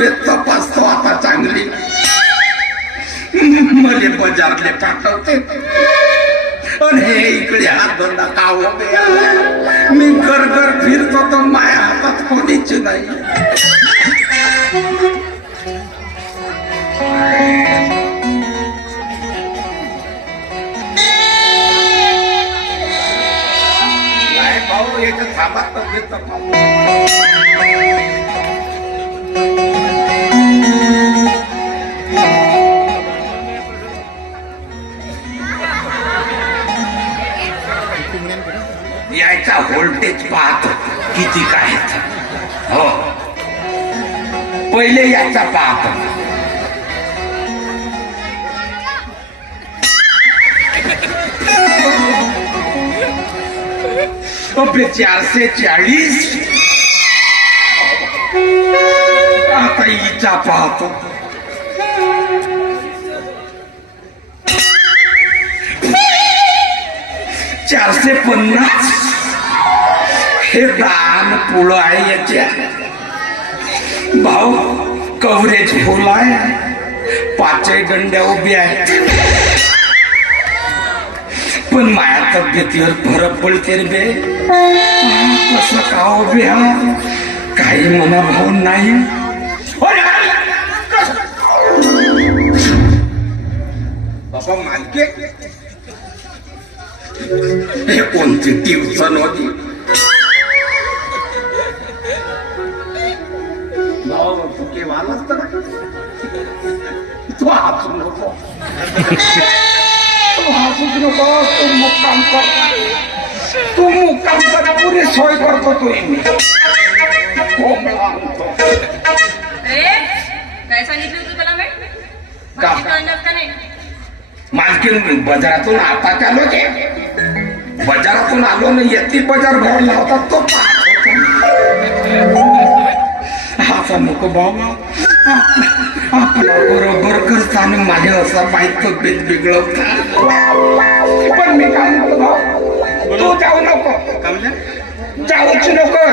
तब्येत तपासतो आता चांगली. मले बाजारले पाठवते आणि हे इकडे हात धंदा काव मी घर घर फिरतो तर माझ्या हातात कोणीच नाही. भाऊ एक थांबा तब्येत याचा व्होल्टेज पाहतो किती काय. हो पहिले याचा पाहतो. अबे 440. आता हिचा पाहतो. $450. हे दान पुळ आहे याच्या. भाऊ कव्हरेज फुल आहे. 5 गंड्या उभ्या आहेत. पण माझ्या तब्येतीवर फरक पडते रे बे. कसं का उभ्या काही मना भाऊ नाही. बाबा मालके हे कोणती ट्युशन होती. तुके वाला तू हसू नको. हसूच नको. तू मुक्काम कर. तू मुक्काम कर. पुरी सोय करतो तू. काय सांगितलं तुला मालकीन बाजारातून आता आलो ते. बाजारातून आलो ना येती बाजार भरला होता तो हा नको बाबा. आपला बरोबर करताना माझ्या असा माहीत तब्येत बिघडवता. पण मी काय म्हणतो भाऊ तू जाऊ नको. जाऊच नको.